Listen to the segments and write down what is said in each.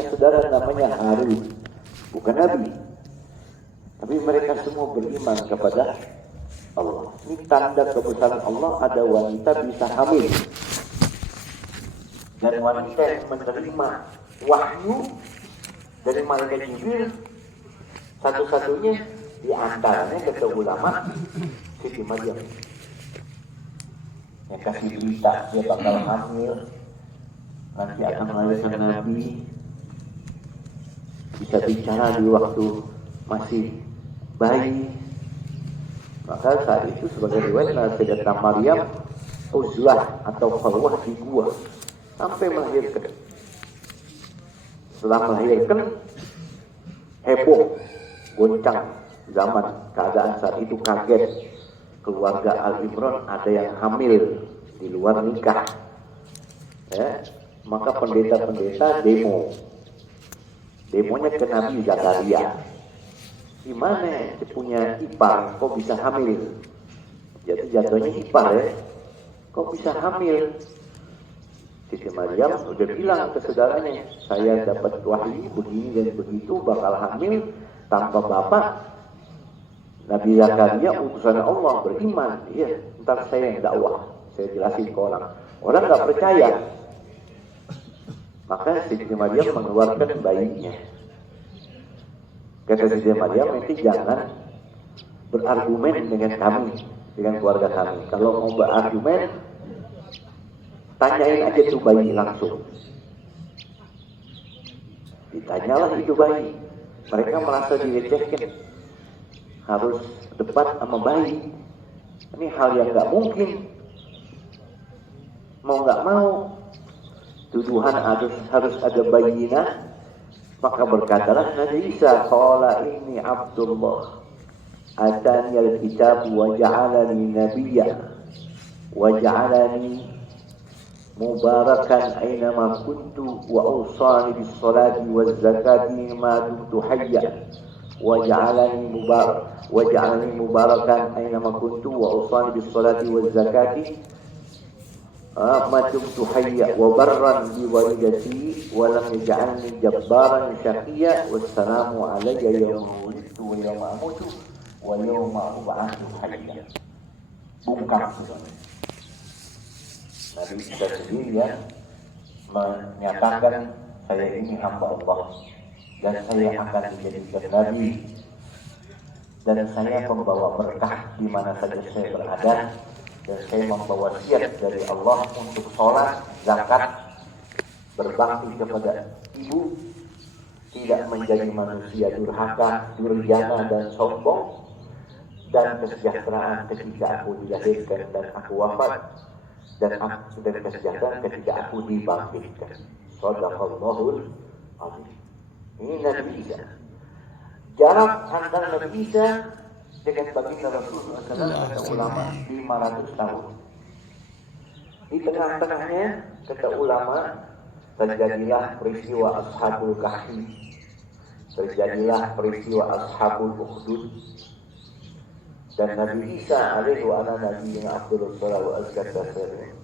saudara namanya Harun, bukan Nabi, tapi mereka semua beriman kepada Allah. Ini tanda kebesaran Allah, ada wanita bisa hamil. Dan wanita yang menerima wahyu dari malaikat Jibril satu-satunya di antaranya kata ulama Siti Maryam yang kasih berita dia bakal hamil, nanti akan melahirkan Nabi, bisa bicara di waktu masih bayi. Maka saat itu sebagai riwayat Sayyidatuna Maryam uzlah atau khalwah di gua sampai melahirkan. Setelah melahirkan heboh, goncang zaman, keadaan saat itu kaget. Keluarga Al Imran ada yang hamil di luar nikah. Ya, maka pendeta-pendeta demonya ke Nabi Zakaria. Gimana dia punya ipar, kok bisa hamil? Jadi jatuhnya ipar ya, kok bisa hamil? Siti Maryam udah bilang ke saudaranya, saya dapat wahyu begini dan begitu, bakal hamil tanpa bapak. Nabi Zakaria utusan Allah, beriman. Iya, ntar saya yang dakwah, saya jelasin ke orang. Orang nggak percaya. Maka Siti Maryam mengeluarkan bayinya. Kata Siti Maryam, nanti jangan berargumen dengan kami, dengan keluarga kami. Kalau mau berargumen, tanyain aja tuh bayi langsung. Ditanyalah itu bayi. Mereka merasa dilecehkan, harus debat sama bayi. Ini hal yang nggak mungkin. Mau nggak mau, tuduhan harus ada bayinah. Maka berkatalah Nabi Isa, qala inni Abdullah atani al-kitab wa ja'alani nabiyya wa ja'alani mubarakan aynama kuntu wa awsani bis salati waz zakati ma dumtu hayya wa ja'alani mubarakan aynama kuntu wa awsani bis salati waz zakati ma dumtu hayya wa barran bi walidati wa lam yaj'alni jabbaran syaqiyya wassalamu alayya yawma wulidtu wa yawma amutu wa yawma ub'atsu hayya. Bungkam sebenarnya. Nabi Isa sendiri ya menyatakan, saya ini hamba Allah dan saya akan dijadikan nabi dan saya membawa berkah di mana saja saya berada, dan saya membawa wasiat dari Allah untuk sholat, zakat, berbakti kepada ibu, tidak menjadi manusia durhaka, durjana dan sombong, dan kesejahteraan ketika aku dilahirkan dan aku wafat, dan kesejahteraan ketika aku dibangkitkan. Shadaqallahul azim. Ini Nabi Isa. Jarak antara Nabi Isa dengan baginda Rasulullah SAW kata ulama 500 tahun. Di tengah-tengahnya kata ulama terjadilah peristiwa Ashabul Kahfi, terjadilah peristiwa Ashabul Ukhdud, dan Nabi Isa alaihi wa ala nabiyina Abdul Salam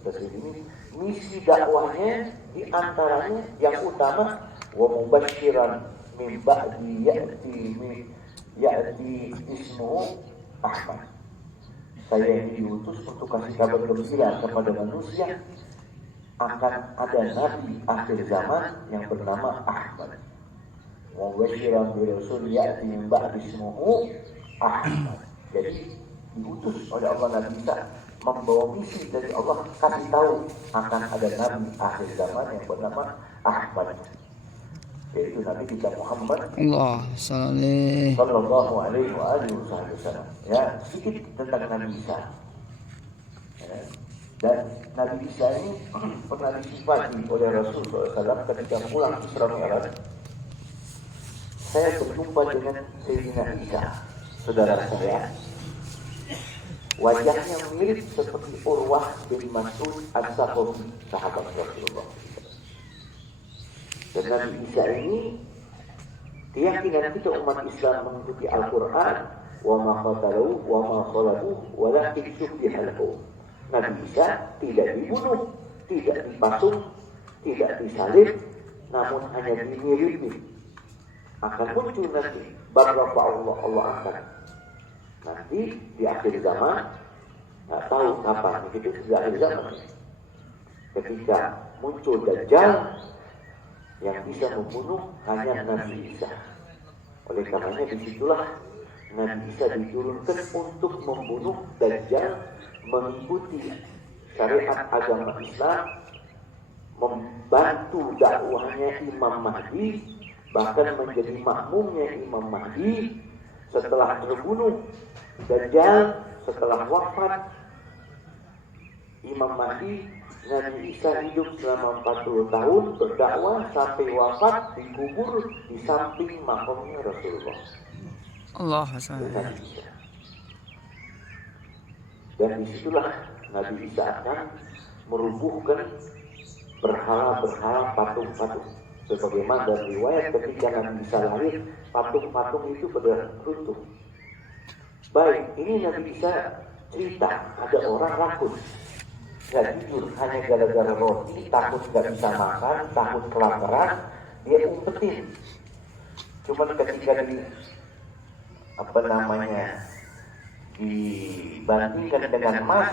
ini misi dakwahnya di antaranya yang utama wa mubasyiran min ba'di ya'ti ismuhu Ahmad. Saya ini diutus untuk kasih kabar gembira kepada manusia akan ada nabi akhir zaman yang bernama Ahmad. Wa basyiran bi rasul ya'ti min ba'di ismuhu Ahmad. Jadi diutus oleh Allah Nabi Isa membawa misi dari Allah, kasih tahu akan ada nabi akhir zaman yang bernama Ahmad, yaitu Nabi kita Muhammad sallallahu alaihi wasallam. Ya, sedikit tentang Nabi Isa. Ya. Dan Nabi Isa ini pernah disifati oleh Rasulullah SAW ketika pulang Isra Mi'raj. Saya berjumpa dengan Sayyidina Isa, saudara saya. Wajahnya mirip seperti Urwah bin Mas'ud As-Saqafi, sahabat Rasulullah. Dan Nabi Isa ini, keyakinan kita umat Islam mengikuti Al-Quran, wa ma qatalu wa ma khalabu walakin syubbiha lahu. Nabi Isa tidak dibunuh, tidak dipasung, tidak disalib, namun hanya dimiliki, akan muncul nanti barrafa Allah akan nanti di akhir zaman, nggak tahu kapan begitu di akhir zaman, ketika muncul Dajjal yang bisa membunuh hanya Nabi Isa. Oleh karenanya disitulah Nabi Isa diturunkan untuk membunuh Dajjal, mengikuti syariat agama Islam, membantu dakwahnya Imam Mahdi, bahkan menjadi makmumnya Imam Mahdi setelah terbunuh Dajjal, setelah wafat Imam Mahdi. Nabi Isa hidup selama 40 tahun berdakwah sampai wafat dikubur di samping makamnya Rasulullah. Allah SWT. Dan disitulah Nabi Isa akan merubuhkan berhala-berhala, patung-patung. Sebagaimana dari riwayat ketika Nabi Isa lahir, patung-patung itu pada runtuh. Baik, ini Nabi Isa cerita ada orang rakus, nggak jujur, hanya gara-gara roti, takut nggak bisa makan, takut kelaparan, dia umpetin. Cuman ketika dibandingkan dengan emas,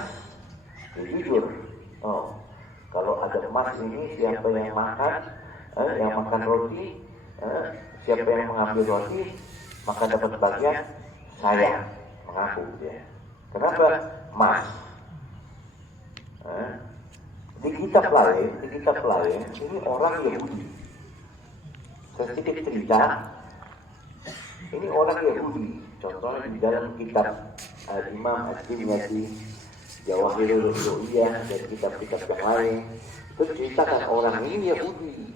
dia jujur, oh, kalau ada emas ini siapa yang makan roti, siapa yang mengambil roti, maka dapat bagian saya, mengaku dia. Kenapa emas? Di kitab lain ini orang Yahudi. Sedikit cerita, ini orang Yahudi. Contohnya di dalam kitab Imam Ad-Dimyati, Jawahirul Ru'iyah, dan kitab-kitab yang lain, itu ceritakan orang ini Yahudi.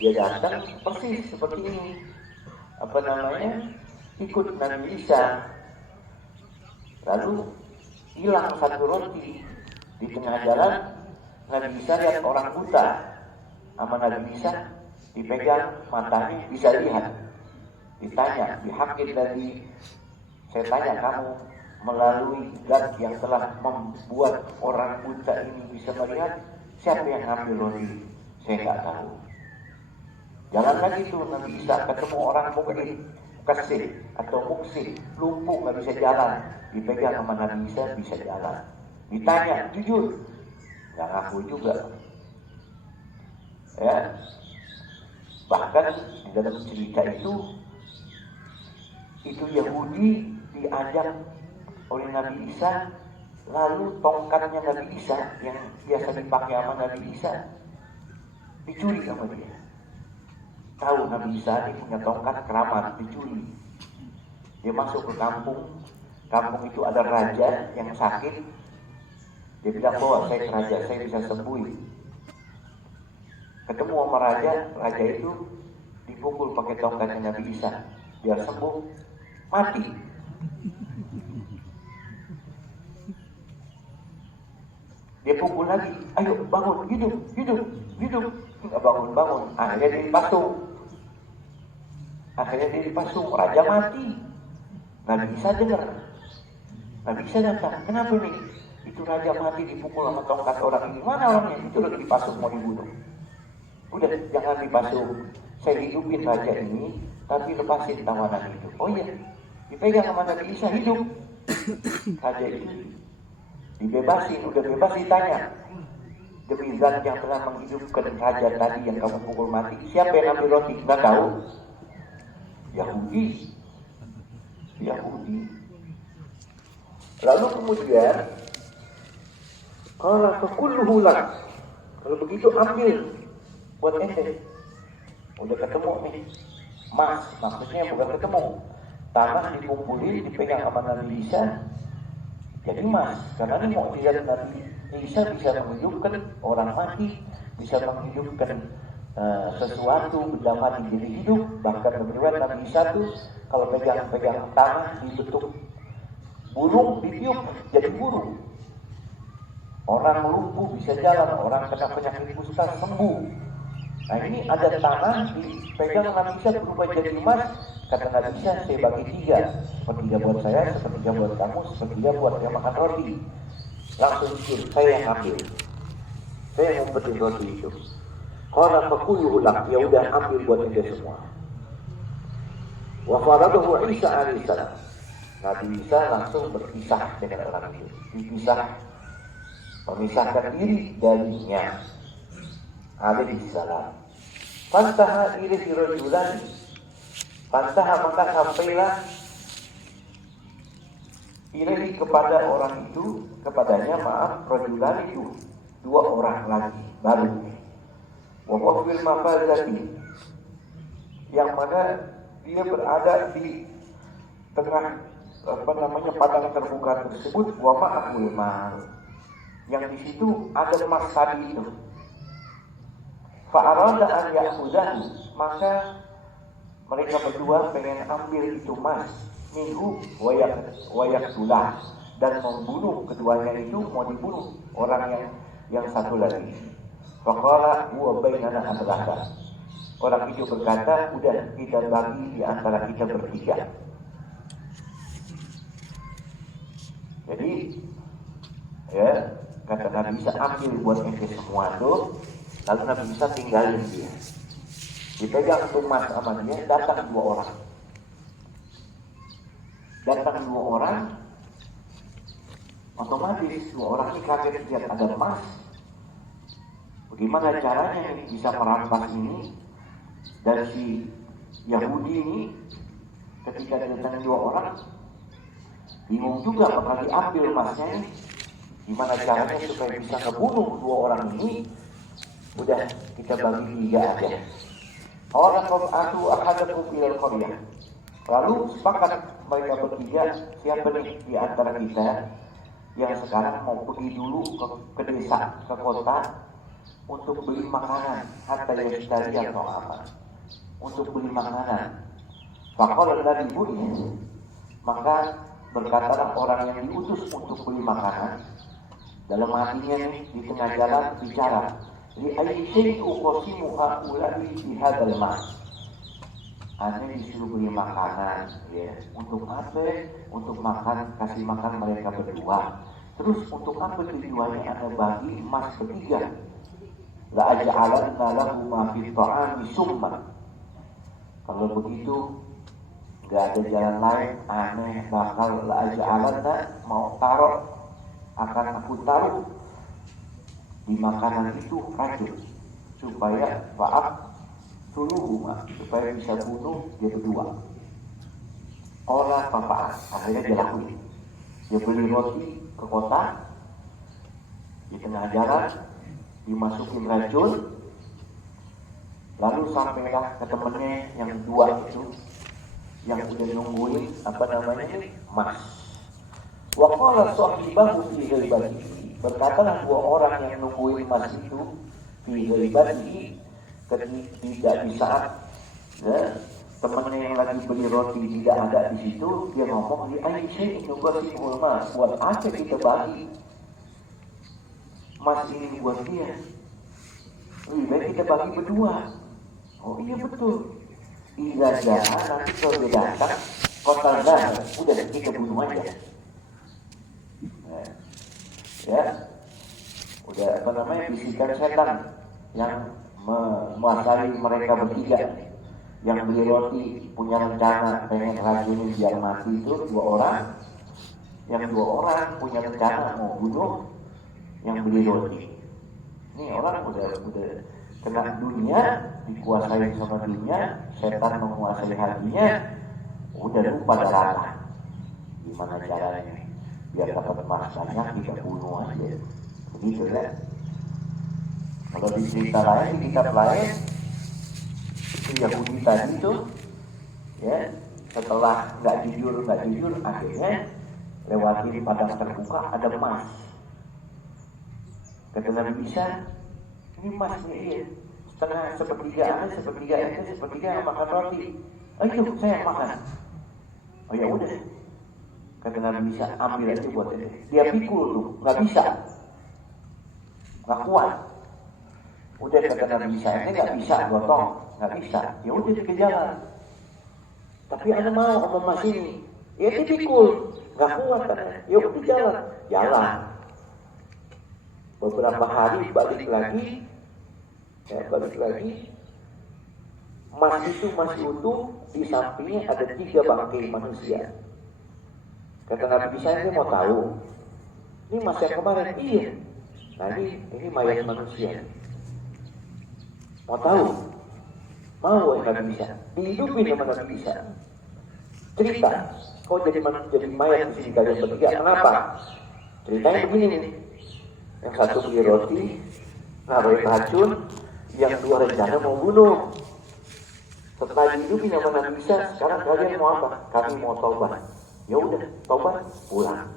Dia datang persis seperti ini, ikut Nabi Isa. Lalu hilang satu roti di tengah jalan. Nabi Isa lihat orang buta, sama Nabi Isa dipegang matanya bisa lihat. Ditanya, dihakim dari saya tanya, kamu melalui zat yang telah membuat orang buta ini bisa melihat, siapa yang ngambil roti? Saya nggak tahu. Jalan lagi tuh Nabi Isa ketemu orang kasih atau muksih, lumpuh nggak bisa jalan, dipegang sama Nabi Isa bisa jalan. Ditanya, jujur, nggak ngaku juga. Ya, bahkan di dalam cerita itu Yahudi diajak oleh Nabi Isa, lalu tongkatnya Nabi Isa yang biasa dipakai sama Nabi Isa dicuri sama dia. Tahu Nabi Isa ini punya tongkat keramat, dicuri. Dia masuk ke kampung itu ada raja yang sakit. Dia bilang, bawa saya ke raja, saya bisa sembuh. Ketemu sama raja itu dipukul pakai tongkatnya Nabi Isa, biar sembuh, mati. Dia pukul lagi, ayo bangun, hidup. Nggak bangun. Akhirnya dia dipasung. Raja mati. Nabi Isa dengar. Nabi Isa datang. Kenapa nih? Itu raja mati dipukul sama tongkat orang ini. Mana orangnya? Itu lagi dipasung mau dibunuh. Udah, jangan dipasung. Saya hidupin raja ini, tapi lepasin tawanan itu. Oh iya, dipegang sama Nabi Isa, hidup. Raja itu dibebasin, udah bebas ditanya, demi zat yang telah menghidupkan raja tadi yang kamu pukul mati, siapa yang ambil roti? Nggak tahu. Yahudi. Lalu kemudian qala fakulluhu lak. Kalau begitu ambil buat ente. Udah ketemu nih. Mas, maksudnya bukan ketemu. Tanah dikumpulin, dipegang sama Nabi Isa. Jadi mas, karena ini mau dilihat Nabi Isa bisa menghidupkan orang mati, bisa menghidupkan sesuatu, benda mati jadi hidup. Bahkan beriwayat Nabi Isa itu kalau pegang tanah dibentuk burung, ditiup jadi burung. Orang lumpuh bisa jalan, orang kena penyakit kusta sembuh. Nah ini ada tanah dipegang Nabi Isa berubah jadi emas. Kata Nabi Isa, saya bagi 3, sepertiga buat saya, sepertiga buat kamu, sepertiga buat yang makan roti. Langsung saya yang ambil, saya yang ngumpetin roti itu. Qala fakuluhu lak, ya udah ambil buat ente semua. Wa faradahu Isa alaihi salam. Nabi Isa langsung berpisah dengan orang itu. Memisahkan diri darinya. Alaihi salam. Fantaha ilaihi rajulan. Fantaha maka sampailah ilaihi kepada orang itu, kepadanya rajulan itu, dua orang lagi baru. Wa huwa fil mafazati, yang mana dia berada di tengah padang terbuka tersebut. Wa ma'ahul mal, yang di situ ada emas tadi itu. Fa'arada an ya'khudahu, maka mereka berdua pengen ambil itu emas. Minggu wayak tulah, dan membunuh keduanya itu, mau dibunuh orang yang satu lagi. Faqala huwa bainana atlaka, orang itu berkata, udah kita bagi di antara kita bertiga. Jadi ya, kata Nabi Isa, ambil buat ente semua tuh. Lalu Nabi Isa tinggalin dia, dipegang tumas sama dia. Datang dua orang, otomatis dua orang ini kaget lihat ada emas. Bagaimana caranya bisa merampas ini? Dan si Yahudi ini ketika datang dua orang, bingung juga bakal diambil emasnya ini. Gimana caranya supaya bisa ngebunuh dua orang ini? Udah kita bagi tiga aja. Orang aku ahadakum ilal qaryah. Lalu sepakat mereka bertiga, siapa nih di antara kita yang sekarang mau pergi dulu ke desa, ke kota untuk beli makanan, hatta yashtari atau apa, untuk beli makanan. Faqala alladhi bu'itha, maka berkatalah orang yang diutus untuk beli makanan, dalam hatinya nih di tengah jalan bicara, li ayyi shay'in uqsimu haula'i fi hadzal mal. Aneh disuruh beli makanan, ya. Untuk apa? Untuk makan, kasih makan mereka berdua. Terus untuk apa tujuannya? Anda bagi emas bertiga. La aj'alanna lahu ma fi ta'ami summa. Kalau begitu gak ada jalan lain, aneh bakal la aj'alanna, mau taruh, akan aku taruh di makanan itu racun, supaya supaya bisa bunuh dia berdua. Olah bapak, akhirnya dia lakuin. Dia beli roti ke kota, di tengah jalan dimasukin racun, lalu sampailah ke temennya yang dua itu, yang udah nungguin emas. Wa qala sahibahu fi ghaibatihi, berkatalah dua orang yang nungguin emas itu fi ghaibatihi, tidak di saat ya, temannya yang lagi beli roti tidak ada di situ, dia ngomong, di Aisyah itu bersih ulama, buat apa kita bagi emas ini buat dia? Lebih baik kita bagi berdua. Oh iya betul. Iya jangan nanti kalau dia datang kotal dah, udah kita bunuh aja. Ya, udah bisikan setan yang menguasai mereka bertiga. Yang beli roti punya rencana pengen racunin biar mati itu dua orang. Yang dua orang punya rencana mau bunuh yang beli roti. Ini orang udah kena dunia, dikuasai sama dunia, setan menguasai hatinya, udah lupa darah. Gimana caranya? Biar dapat emas banyak kita bunuh aja. Begitu ya. Kalau di cerita lain, di kitab lain, itu Yahudi tadi itu, ya, setelah nggak jujur, akhirnya lewatin padang terbuka ada emas. Kata Nabi Isa, ini emas nih, iya. Sepertiga makan roti. Ayo saya makan. Oh ya udah. Kata Nabi Isa, ambil aja buat ini. Dia pikul tuh, nggak bisa, nggak kuat. Udah kata Nabi Isa, ini nggak bisa gotong, nggak bisa. Ya udah ke jalan. Tapi anda mau sama emas ini? Ya dia pikul, nggak kuat katanya. Ya udah jalan. Beberapa hari balik lagi, Ya, balik lagi, emas itu masih utuh, di sampingnya ada 3 bangkai manusia. Kata Nabi Isa, ini mau tahu, ini emas yang kemarin? Iya. Nah ini mayat manusia. Mau tahu? Mau Nabi Isa? Dihidupin sama Nabi Isa. Cerita, kau jadi mayat di sini kalian bertiga. Kenapa? Ceritanya begini nih. Yang satu beli roti, naruhin racun, yang 2 rencana mau bunuh. Setelah dihidupin sama Nabi Isa, sekarang kalian mau apa? Kami mau taubat. Ya udah, taubat, pulang.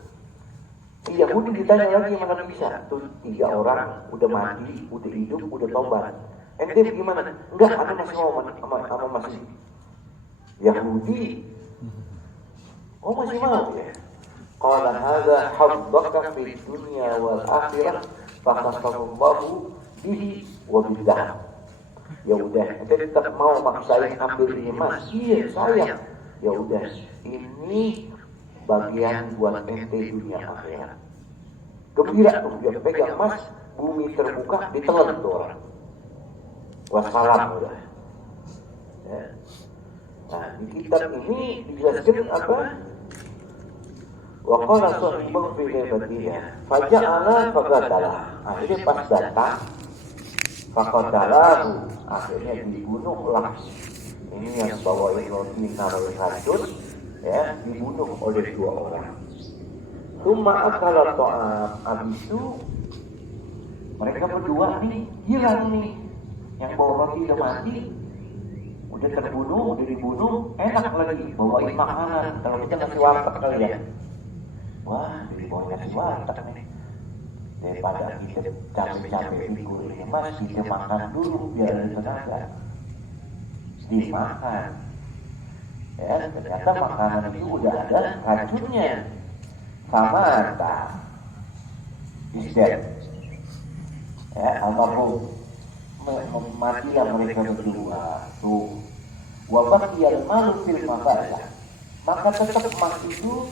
Yahudi ditanya lagi sama Nabi Isa, tuh 3 orang udah mati, udah hidup, udah taubat. Ente gimana? Enggak, aku masih mau sama masih. Yahudi, oh masih mau ya? Qala hadza haddaka fid dunya wal akhirah faqasallahu bihi wa bidah. Ya udah, ente tetap mau maksain ambil ini emas? Iya, sayang. Ya udah, ini bagian buat ente dunia akhirat. Gembira tuh, dia pegang emas, bumi terbuka, ditelan tuh orang. Wassalam udah. Ya. Nah, di kitab ini dijelaskan apa? Wa qala sahibu fi baitihi faja'ala faqatalah. Akhirnya pas datang faqatalahu, akhirnya dibunuhlah. Ini yang bawain roti naruhin racun, ya, dibunuh oleh 2 orang. Summa akala ta'am, habis itu mereka berdua nih hilang nih. Yang bawa roti udah mati, udah terbunuh, udah dibunuh, enak lagi bawain makanan. Kalau kita ngasih warteg kali ya, wah jadi bawa ngasih warteg nih. Daripada kita capek-capek pikul ini mas, kita makan dulu biar ada tenaga. Dimakan, ya ternyata makanan itu udah ada racunnya. Sama tak istirahat, ya almarhum matilah mereka berdua tuh. Wabak yang malu fil mabadah, maka tetap emas itu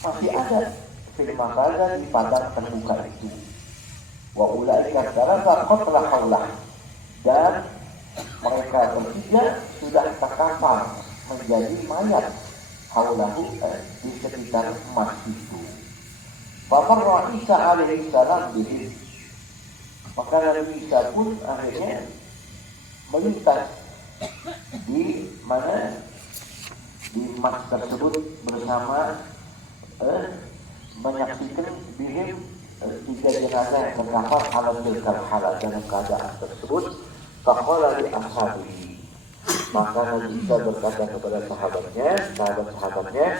masih ada fil mabadah di padang terbuka itu. Wa ulaika darasa qatla haulah, dan mereka bertiga sudah terkapar menjadi mayat haulahu, di sekitar emas itu. Famarra Isa alaihi salam bihi, maka Nabi Isa pun akhirnya melintas di mana, di emas tersebut bersama menyaksikan bihim 3 jenazah yang terkapar halal halal dalam keadaan tersebut. Faqala li ashabihi, maka Nabi Isa berkata kepada sahabat-sahabatnya,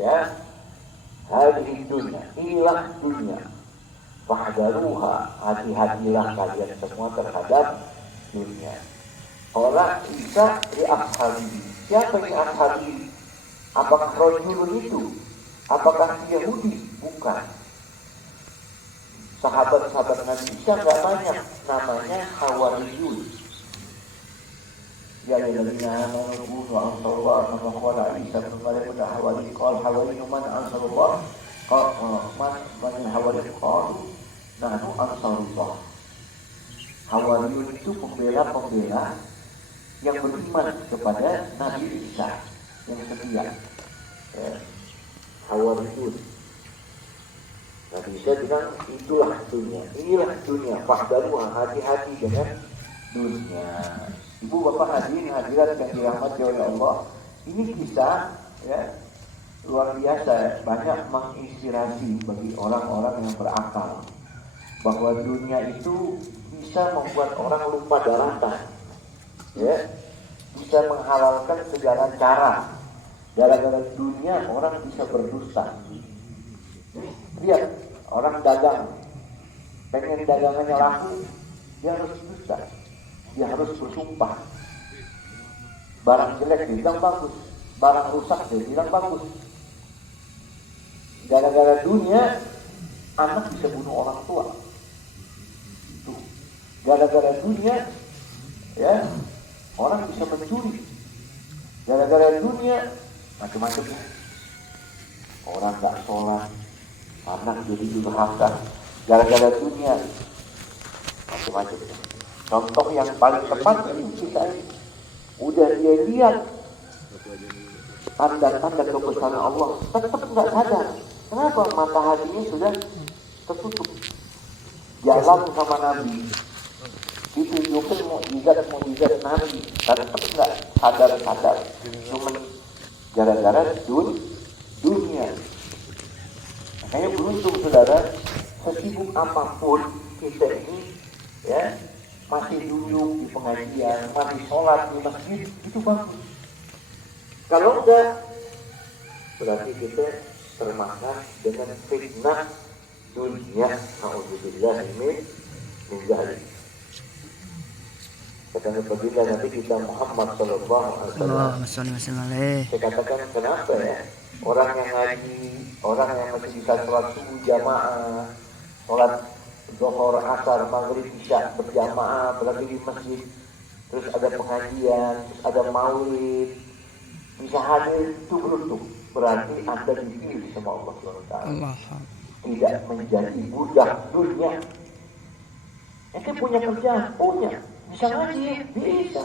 ya, hadhihi dunya, inilah dunia, fahdaruha, hati-hatilah kalian semua terhadap dunia. Qala Isa li ashabihi, siapa ini ashabi? Apakah rajulun itu? Apakah Yahudi? Bukan. Sahabat-sahabat Nabi Isa gak banyak, namanya Hawariyun. Ya ayyuhallazina amanu kunu ansarullah kama qala Isa ibn Maryam al-Hawari qala hawariyun man ansarullah man hawari qalu nahnu ansarullah. Hawariyun itu pembela-pembela yang beriman kepada Nabi Isa, yang setia. Hawariyun. Nabi Isa bilang itulah dunia, inilah dunia, fahdaruha, hati-hati dengan dunia. Ibu bapak hadirat yang dirahmati oleh Allah, ini kisah ya luar biasa, banyak menginspirasi bagi orang-orang yang berakal bahwa dunia itu bisa membuat orang lupa daratan, ya, bisa menghalalkan segala cara. Gara-gara dunia orang bisa berdusta. Lihat orang dagang, pengen dagangannya laku, dia harus dusta. Dia harus bersumpah. Barang jelek dia bilang bagus, barang rusak dia bilang bagus. Gara-gara dunia, anak bisa bunuh orang tua. Tuh. Gara-gara dunia, ya, orang bisa mencuri. Gara-gara dunia, macam-macam. Orang tak sholat, anak jadi durhaka. Gara-gara dunia, macam-macam. Contoh yang paling tepat ini kita udah dia lihat tanda-tanda kebesaran Allah, tetap nggak sadar. Kenapa? Mata hatinya sudah tertutup. Jalan sama Nabi, ditunjukin mukjizat Nabi, tetap nggak sadar. Cuma gara-gara dunia. Makanya beruntung saudara, sesibuk apapun kita ini ya masih duduk di pengajian, masih sholat di masjid, itu bagus. Kalau enggak, berarti kita termakan dengan fitnah dunia. Alhamdulillah min dzalik. Kata apabila Nabi kita Muhammad sallallahu alaihi wasallam, Allahumma sholli wa sallim alaihi. saya katakan kenapa ya orang yang ngaji, orang yang masih bisa sholat subuh jamaah, sholat zuhur, asar, maghrib, isya berjamaah, apalagi di masjid, terus ada pengajian, terus ada maulid, bisa hadir, itu beruntung. Berarti Anda dipilih sama Allah SWT. Tidak menjadi budak dunia. Ente punya kerjaan, punya. Bisa ngaji, bisa.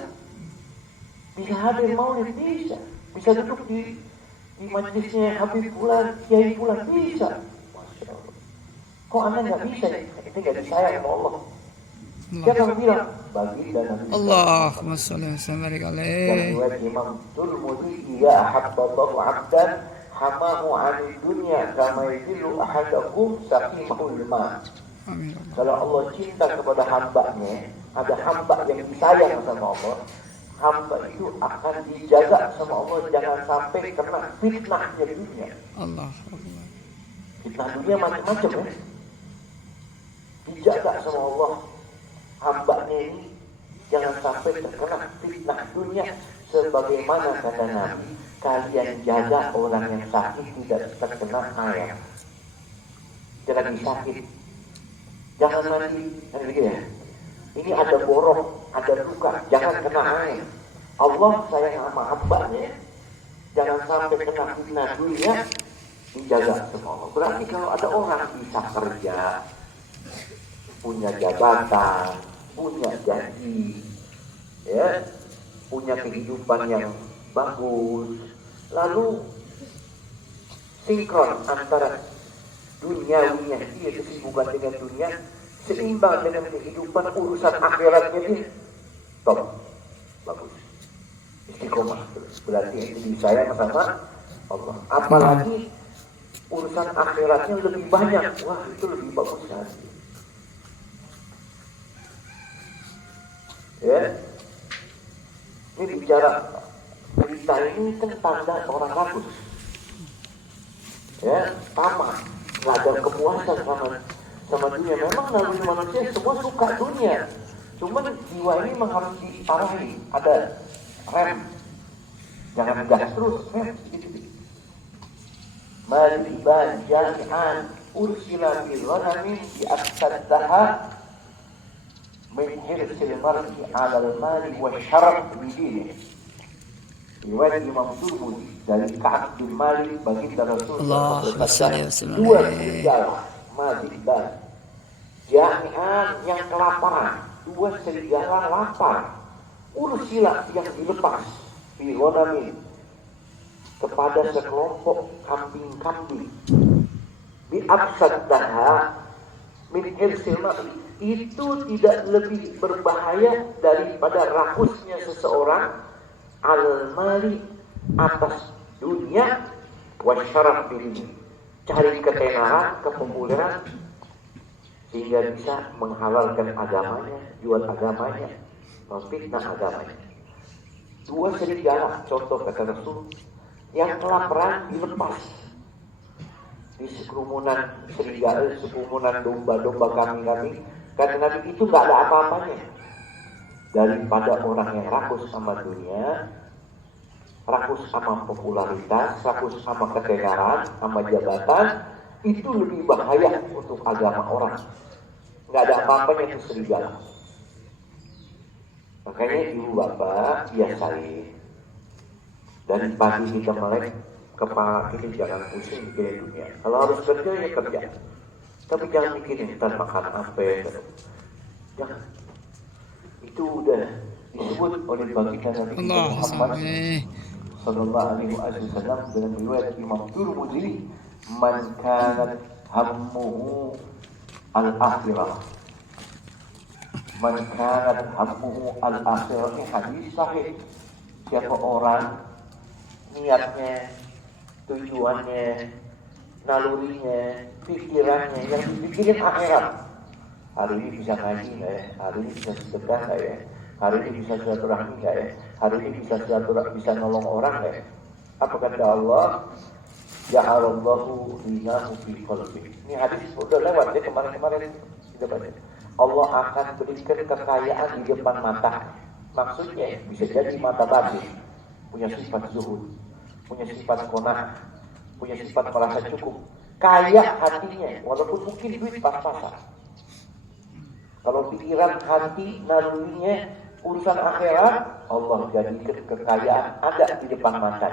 Bisa hadir maulid, bisa. Bisa duduk di majelisnya Habib Fulan, Kiai Fulan, bisa. Masya Allah. Kok Anda nggak bisa? Ente nggak disayang sama Allah. Siapa yang bilang? Bagi dan Nabi. Allahumma sholli wa sallim alaihi. Dan riwayat Imam Tirmidzi, "Idza ahabballahu 'abdan hamahu 'anil dunya kama yadillu ahadakum saqimahul ma." Amin. Kalau Allah cinta kepada hambanya, ada hamba yang disayang sama Allah, hamba itu akan dijaga sama Allah, jangan sampai kena fitnahnya dunia. Allah. Fitnah dunia macam-macam ya. Dijaga sama Allah hambanya ini, jangan sampai terkena fitnah dunia. Sebagaimana kata Nabi, kalian jaga orang yang sakit tidak terkena air. Dia lagi sakit, jangan mandi, kan begitu ya. Ini ada borok, ada luka, jangan kena air. Allah sayang sama hambanya, jangan sampai kena fitnah dunia, dijaga sama Allah. Berarti kalau ada orang bisa kerja, punya jabatan, punya janji, ya, punya kehidupan yang bagus, lalu sinkron antara duniawinya, dia kesibukan dengan dunia, seimbang dengan kehidupan urusan akhiratnya dia, top, bagus, istiqomah, berarti itu disayang sama Allah. Apalagi urusan akhiratnya lebih banyak, wah itu lebih bagus lagi. Ya, ini bicara berita ini kan tanda orang rakus, ya, tamat, nggak ada kepuasan sama dunia. Memang naluri manusia semua suka dunia, cuman jiwa ini memang harus diarahi, ada rem, jangan gas terus, rem, gitu. Maliban jami'an ursila bil ghanami bi aksaddaha min hirsil mar'i 'ala al-mali wa syaraf bi dinihi. Riwayat Imam Tirmidzi dari Ka'ab bin Malik baginda Rasulullah SAW, dua serigala maliban jami'an yang kelaparan, dua serigala lapar, ursila yang dilepas bi ghanami kepada sekelompok kambing-kambing, bi absaddaha min hirsil mar'i, itu tidak lebih berbahaya daripada rakusnya seseorang al-mali atas dunia wa syaraf diri, cari ketenaran, kepopuleran sehingga bisa menghalalkan agamanya, jual agamanya, memfitnah agamanya. Dua serigala, contoh kata Rasul, yang kelaparan dilepas di sekerumunan serigala, sekerumunan domba-domba kambing-kambing. Kata Nabi, itu nggak ada apa-apanya daripada orang yang rakus sama dunia, rakus sama popularitas, rakus sama ketenaran, sama jabatan. Itu lebih bahaya untuk agama orang. Nggak ada apa-apanya itu serigala. Makanya ibu bapak biasain dari pagi kita melek kepala kita jangan pusing mikirin dunia. Kalau harus kerja ya kerja, tapi jangan mikirin ntar makan apa. Jangan. Itu udah disebut oleh baginda Nabi Allah Muhammad saleh. sallallahu alaihi wasallam dengan riwayat Imam Tirmidzi, man kanat hammuhu al-akhirah. Man kanat hammuhu al-akhirah, ini hadis sahih. Siapa orang niatnya, tujuannya, nalurinya, pikirannya yang dipikirin akhirat. Hari ini bisa ngaji nggak ya? Hari ini bisa sedekah nggak ya? Hari ini bisa silaturahmi nggak ya? Hari ini bisa nolong orang nggak ya? Apa kata Allah? Ja'alallahu ghinahu fi qalbi. Ini hadis udah lewat ya, kemarin-kemarin kita baca. Allah akan berikan kekayaan di depan mata. Maksudnya bisa jadi mata batin, punya sifat zuhud, punya sifat qanaah, punya sifat merasa cukup, kaya hatinya, walaupun mungkin duit pas-pasan. Kalau pikiran hati nalurinya urusan akhirat, Allah jadikan kekayaan ada di depan mata.